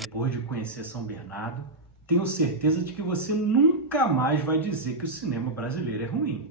Depois de conhecer São Bernardo, tenho certeza de que você nunca mais vai dizer que o cinema brasileiro é ruim.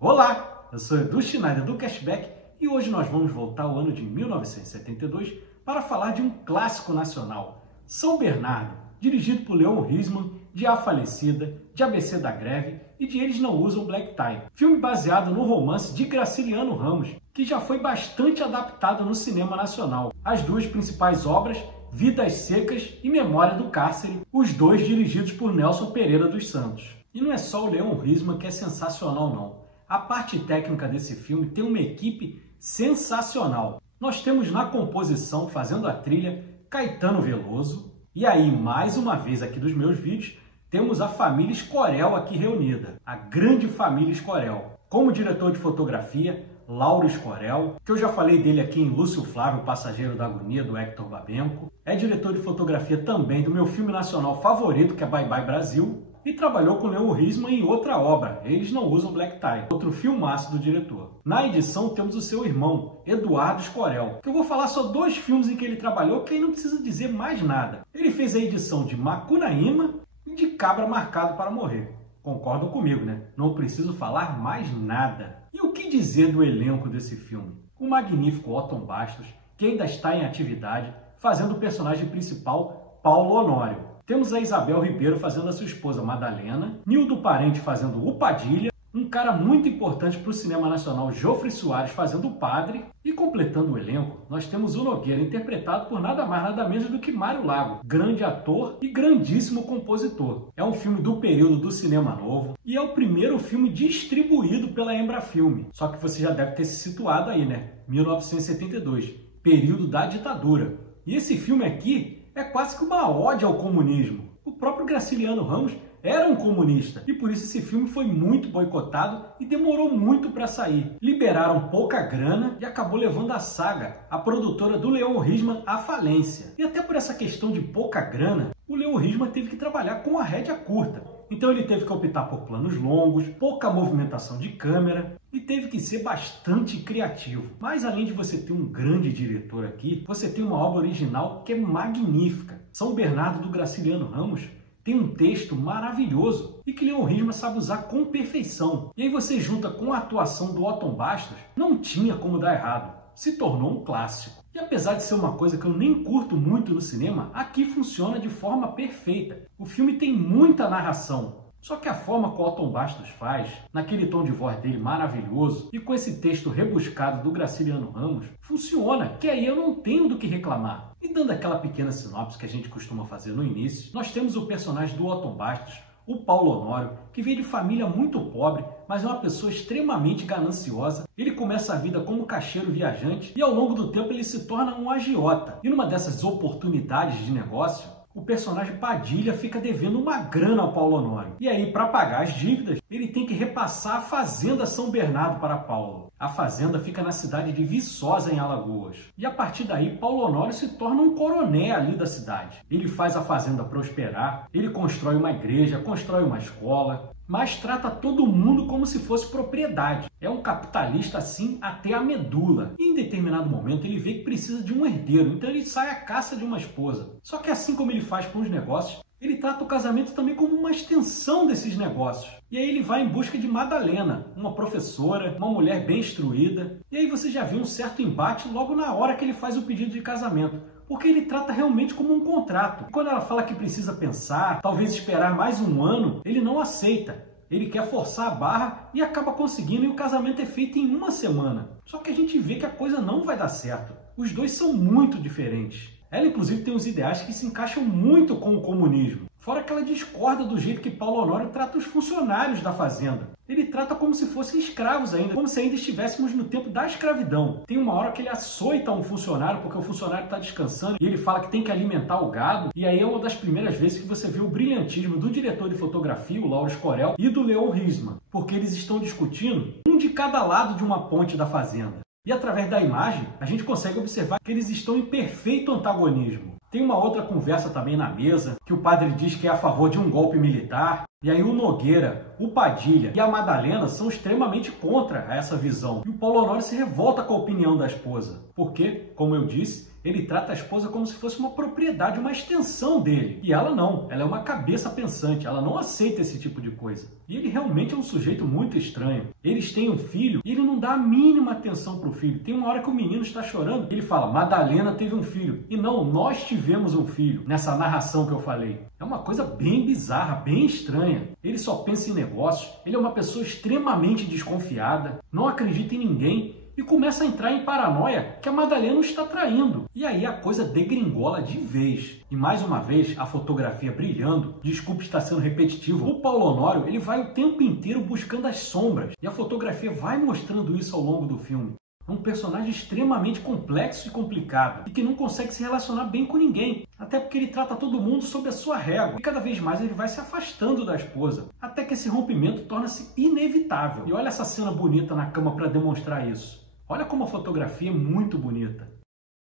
Olá, eu sou Edu Schneider do Cashback e hoje nós vamos voltar ao ano de 1972 para falar de um clássico nacional, São Bernardo, dirigido por Leon Risman, de A Falecida, de ABC da Greve e de Eles Não Usam Black Tie. Filme baseado no romance de Graciliano Ramos, que já foi bastante adaptado no cinema nacional. As duas principais obras, Vidas Secas e Memória do Cárcere, os dois dirigidos por Nelson Pereira dos Santos. E não é só o Leon Risman que é sensacional não. A parte técnica desse filme tem uma equipe sensacional. Nós temos na composição, fazendo a trilha, Caetano Veloso. E aí, mais uma vez aqui dos meus vídeos, temos a família Escorel aqui reunida. A grande família Escorel. Como diretor de fotografia, Lauro Escorel, que eu já falei dele aqui em Lúcio Flávio, Passageiro da Agonia, do Hector Babenco. É diretor de fotografia também do meu filme nacional favorito, que é Bye Bye Brasil. E trabalhou com Leon Risman em outra obra, Eles Não Usam Black Tie, outro filmaço do diretor. Na edição temos o seu irmão, Eduardo Escorel, que eu vou falar só 2 filmes em que ele trabalhou, que aí não precisa dizer mais nada. Ele fez a edição de Macunaíma e de Cabra Marcado para Morrer. Concordam comigo, né? Não preciso falar mais nada. E o que dizer do elenco desse filme? O magnífico Otton Bastos, que ainda está em atividade, fazendo o personagem principal, Paulo Honório. Temos a Isabel Ribeiro fazendo a sua esposa Madalena, Nildo Parente fazendo o Padilha, um cara muito importante para o cinema nacional, Jofre Soares fazendo o padre, e completando o elenco, nós temos o Nogueira, interpretado por nada mais nada menos do que Mário Lago, grande ator e grandíssimo compositor. É um filme do período do cinema novo e é o primeiro filme distribuído pela Embrafilme, só que você já deve ter se situado aí, né? 1972, período da ditadura. E esse filme aqui é quase que uma ode ao comunismo. O próprio Graciliano Ramos era um comunista e por isso esse filme foi muito boicotado e demorou muito para sair. Liberaram pouca grana e acabou levando a saga, a produtora do Leon Risman, à falência. E até por essa questão de pouca grana, o Leon Risman teve que trabalhar com a rédea curta. Então ele teve que optar por planos longos, pouca movimentação de câmera e teve que ser bastante criativo. Mas além de você ter um grande diretor aqui, você tem uma obra original que é magnífica. São Bernardo do Graciliano Ramos tem um texto maravilhoso e que Leon Risman sabe usar com perfeição. E aí você junta com a atuação do Otton Bastos, não tinha como dar errado. Se tornou um clássico. E apesar de ser uma coisa que eu nem curto muito no cinema, aqui funciona de forma perfeita. O filme tem muita narração, só que a forma que o Otton Bastos faz, naquele tom de voz dele maravilhoso, e com esse texto rebuscado do Graciliano Ramos, funciona, que aí eu não tenho do que reclamar. E dando aquela pequena sinopse que a gente costuma fazer no início, nós temos o personagem do Otton Bastos, o Paulo Honório, que veio de família muito pobre, mas é uma pessoa extremamente gananciosa. Ele começa a vida como caixeiro viajante e ao longo do tempo ele se torna um agiota. E numa dessas oportunidades de negócio, o personagem Padilha fica devendo uma grana ao Paulo Honório. E aí, para pagar as dívidas, ele tem que repassar a fazenda São Bernardo para Paulo. A fazenda fica na cidade de Viçosa, em Alagoas. E a partir daí, Paulo Honório se torna um coroné ali da cidade. Ele faz a fazenda prosperar, ele constrói uma igreja, constrói uma escola, mas trata todo mundo como se fosse propriedade. É um capitalista assim até a medula. E em determinado momento ele vê que precisa de um herdeiro, então ele sai à caça de uma esposa. Só que assim como ele faz com os negócios, ele trata o casamento também como uma extensão desses negócios. E aí ele vai em busca de Madalena, uma professora, uma mulher bem instruída. E aí você já vê um certo embate logo na hora que ele faz o pedido de casamento. Porque ele trata realmente como um contrato. E quando ela fala que precisa pensar, talvez esperar mais um ano, ele não aceita. Ele quer forçar a barra e acaba conseguindo e o casamento é feito em uma semana. Só que a gente vê que a coisa não vai dar certo. Os dois são muito diferentes. Ela, inclusive, tem uns ideais que se encaixam muito com o comunismo. Fora que ela discorda do jeito que Paulo Honório trata os funcionários da fazenda. Ele trata como se fossem escravos ainda, como se ainda estivéssemos no tempo da escravidão. Tem uma hora que ele açoita um funcionário porque o funcionário está descansando e ele fala que tem que alimentar o gado. E aí é uma das primeiras vezes que você vê o brilhantismo do diretor de fotografia, o Lauro Escorel, e do Leon Risman. Porque eles estão discutindo um de cada lado de uma ponte da fazenda. E através da imagem, a gente consegue observar que eles estão em perfeito antagonismo. Tem uma outra conversa também na mesa, que o padre diz que é a favor de um golpe militar, e aí o Nogueira, o Padilha e a Madalena são extremamente contra essa visão. E o Paulo Honório se revolta com a opinião da esposa, porque, como eu disse, ele trata a esposa como se fosse uma propriedade, uma extensão dele. E ela não, ela é uma cabeça pensante, ela não aceita esse tipo de coisa. E ele realmente é um sujeito muito estranho. Eles têm um filho e ele não dá a mínima atenção para o filho. Tem uma hora que o menino está chorando, ele fala, Madalena teve um filho. E não, nós tivemos um filho, nessa narração que eu falei. É uma coisa bem bizarra, bem estranha. Ele só pensa em negócios, ele é uma pessoa extremamente desconfiada, não acredita em ninguém, e começa a entrar em paranoia que a Madalena o está traindo. E aí a coisa degringola de vez. E mais uma vez, a fotografia brilhando, desculpe estar sendo repetitivo, o Paulo Honório ele vai o tempo inteiro buscando as sombras. E a fotografia vai mostrando isso ao longo do filme. É um personagem extremamente complexo e complicado, e que não consegue se relacionar bem com ninguém, até porque ele trata todo mundo sob a sua régua, e cada vez mais ele vai se afastando da esposa, até que esse rompimento torna-se inevitável. E olha essa cena bonita na cama para demonstrar isso. Olha como a fotografia é muito bonita.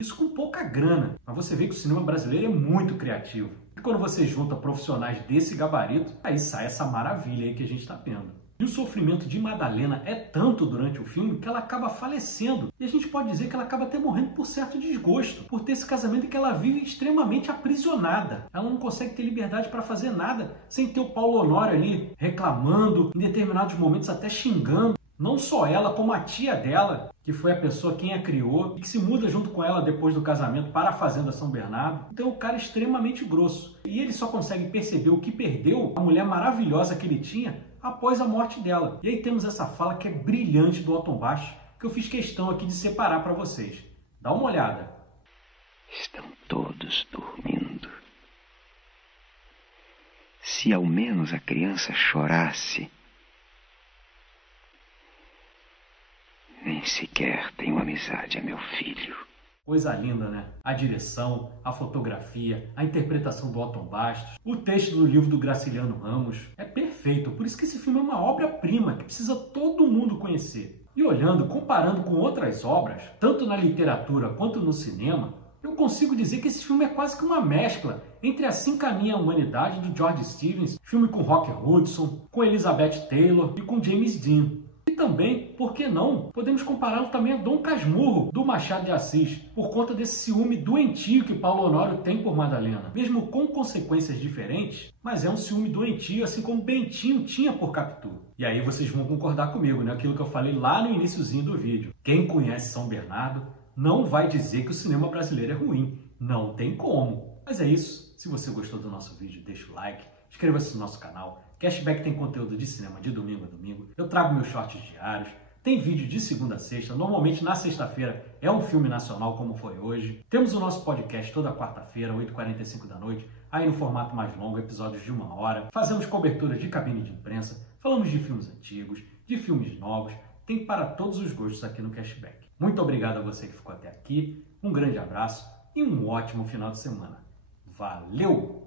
Isso com pouca grana, mas você vê que o cinema brasileiro é muito criativo. E quando você junta profissionais desse gabarito, aí sai essa maravilha aí que a gente está vendo. E o sofrimento de Madalena é tanto durante o filme que ela acaba falecendo. E a gente pode dizer que ela acaba até morrendo por certo desgosto, por ter esse casamento em que ela vive extremamente aprisionada. Ela não consegue ter liberdade para fazer nada sem ter o Paulo Honório ali reclamando, em determinados momentos até xingando. Não só ela, como a tia dela, que foi a pessoa quem a criou e que se muda junto com ela depois do casamento para a Fazenda São Bernardo. Então o cara é extremamente grosso. E ele só consegue perceber o que perdeu, a mulher maravilhosa que ele tinha, após a morte dela. E aí temos essa fala que é brilhante do Otton Bastos, que eu fiz questão aqui de separar para vocês. Dá uma olhada. Estão todos dormindo. Se ao menos a criança chorasse... Nem sequer tenho amizade a meu filho. Coisa linda, né? A direção, a fotografia, a interpretação do Otton Bastos, o texto do livro do Graciliano Ramos. É perfeito, por isso que esse filme é uma obra-prima que precisa todo mundo conhecer. E olhando, comparando com outras obras, tanto na literatura quanto no cinema, eu consigo dizer que esse filme é quase que uma mescla entre Assim Caminha a Humanidade, do George Stevens, filme com Rock Hudson, com Elizabeth Taylor e com James Dean. E também, por que não, podemos compará-lo também a Dom Casmurro, do Machado de Assis, por conta desse ciúme doentio que Paulo Honório tem por Madalena. Mesmo com consequências diferentes, mas é um ciúme doentio, assim como Bentinho tinha por Capitu. E aí vocês vão concordar comigo, né? Aquilo que eu falei lá no iniciozinho do vídeo. Quem conhece São Bernardo não vai dizer que o cinema brasileiro é ruim. Não tem como. Mas é isso. Se você gostou do nosso vídeo, deixa o like, inscreva-se no nosso canal. Cashback tem conteúdo de cinema de domingo a domingo. Eu trago meus shorts diários. Tem vídeo de segunda a sexta. Normalmente na sexta-feira é um filme nacional, como foi hoje. Temos o nosso podcast toda quarta-feira, 8h45 da noite. Aí no formato mais longo, episódios de 1 hora. Fazemos cobertura de cabine de imprensa. Falamos de filmes antigos, de filmes novos. Tem para todos os gostos aqui no Cashback. Muito obrigado a você que ficou até aqui. Um grande abraço e um ótimo final de semana. Valeu!